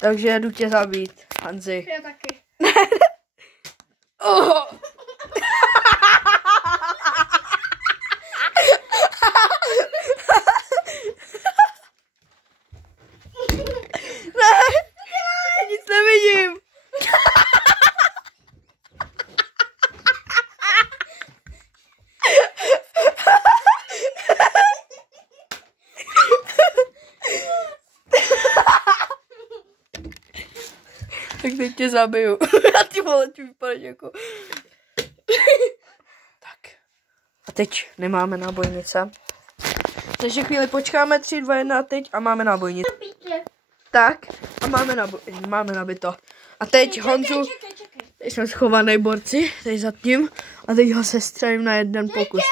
Takže jdu tě zabít, Hanzi. Já taky. Oh. Ne, nic nevidím. Tak teď tě zabiju. A ty vole, ty vypadáš jako... Tak. A teď nemáme nábojnice. Takže chvíli počkáme, 3, 2, 1 teď a máme nábojnice. Tak a máme nabito. A teď Honzu, teď jsme schovaný borci, teď za tím. A teď ho sestřelím na jeden pokus.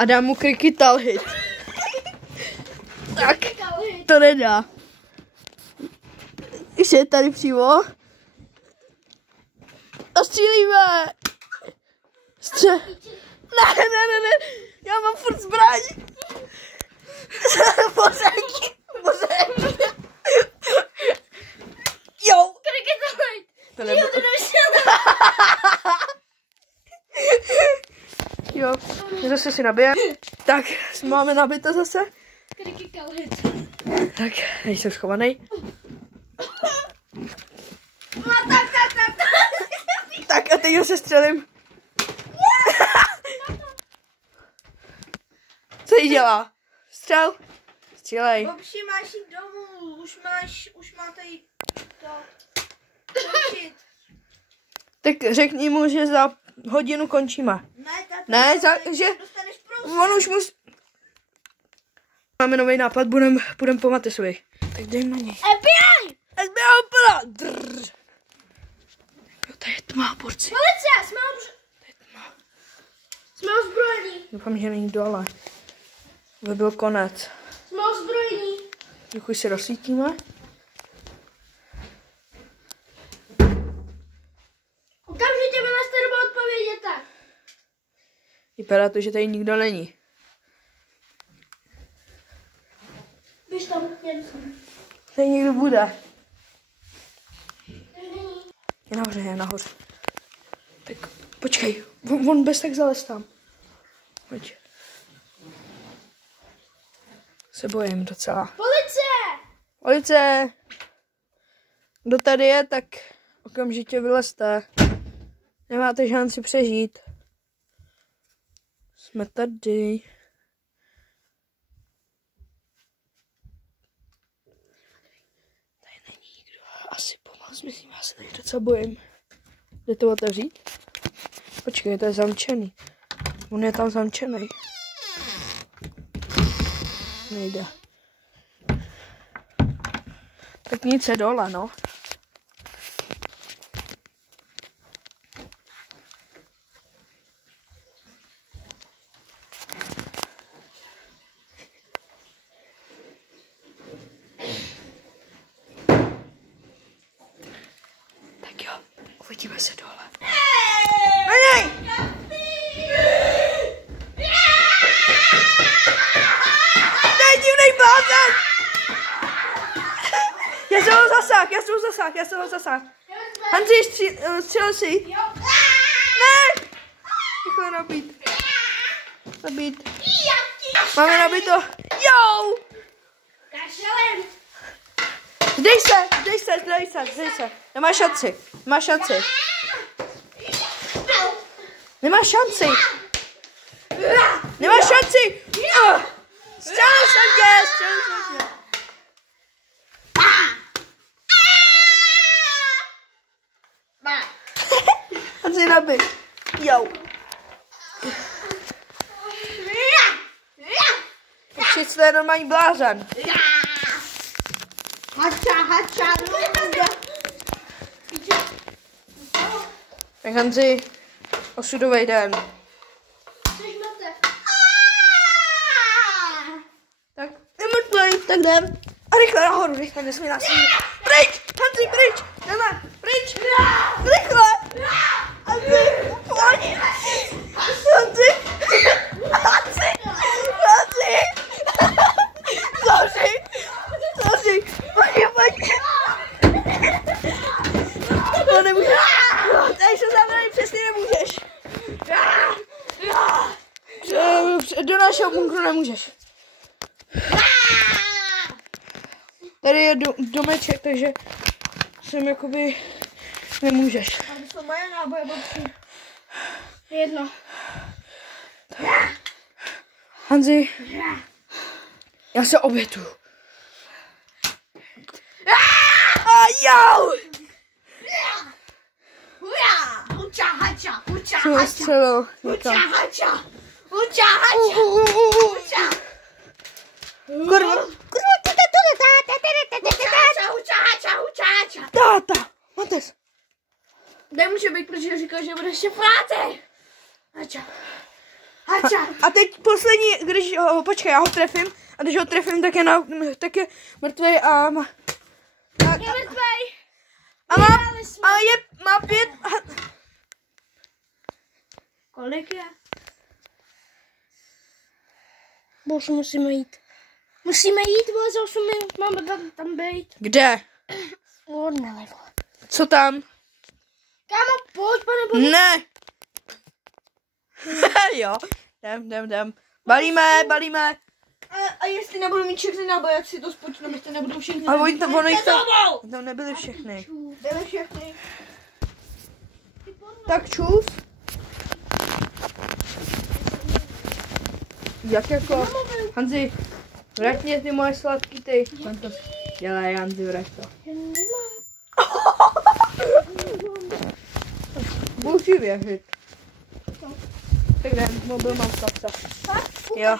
A dám mu critical hit. Tak, to nedá. Už je tady přímo. A střílíme. Ne. Já mám furt zbraň. Pořádky. Jo. To nebylo. Jo, zase si nabijem. Tak, máme nabito zase. Tak, teď jsem schovaný. Tak a teď ho se střelím. Co jí dělá? Střel. Střílej. Bobši, máš jít domů. Už máte jít to. Tak řekni mu, že za hodinu končíme. Ne, že on už musí... Máme nový nápad, budem po Matesovi. Tak jdem na něj. FBI! Drrr. Jo, to je tma, borci. Policie, jsme ozbrojení. Doufám, že není dole. By byl konec. Jsme ozbrojení. Děkuji, si rozsvítíme. Okamžitě mi na starou odpověděte. Vypadá to, že tady nikdo není. Běž tam, jedu sem. Tady někdo bude. Je nahoře. Tak počkej, on bez tak zalez tam. Pojď. Se bojím docela. Policie! Kdo tady je, tak okamžitě vylezte. Nemáte šanci přežít. Jsme tady. Tady není nikdo. Asi pomalu myslím, já se tady docela bojím. Jde to otevřít? Počkej, to je zamčený. On je tam zamčený. Nejde. Tak nic je dole, no. Tak jo, uvidíme se dole. Hej! To je divnej blázen! Já jsem ho zasáhl. Hanzi, střel si. Ne! Rychle nabít. Máme nabito. Jo! Zdej se. Nemáš šanci. Nemáš šanci. Střelil jsem tě. Hanzi, nabij. Jo. Určitě to je normální blázen. Hača. Tak Hanzi, osudový den. Tak, nemrtvej, tak jdem. A rychle nahoru, nesmí nás jít. Pryč, Hanzi, pryč. Jdeme, pryč. Rychle. Hanzi, pojď. Hanzi. Sorry. Pojď. našeho bunkru nemůžeš. Tady je domeček, takže sem jakoby nemůžeš. A to jsou moje náboje, babky. Jedno. Hanzi, já se obětuju. Jau! Jsem střelil. Kurva. Táta, Mates. Nemůže být, protože říkal, že bude ještě v práci. A teď poslední, když ho, počkej, já ho trefím. A když ho trefím, tak je mrtvej a má... Je mrtvej. Má 5... Kolik je? Bože, musíme jít. Musíme jít, vole, za 8 minut, máme tam být. Kde? Nalevo. Co tam? Kámo, pojď, pane Bože. Ne. Jo, jdem. Balíme. A jestli nebudu mít všechny náboje, jak si to spočnu, jestli nebudou všechny. Ale oni tam nebyly všechny. Jdeme všechny. Tak čus. Jak jako? Hanzi, vrať mě ty moje sladký ty. Dělej, Hanzi, vrať to. Budu ti věřit. Tak jdem, mobil mám v kapse. Jo.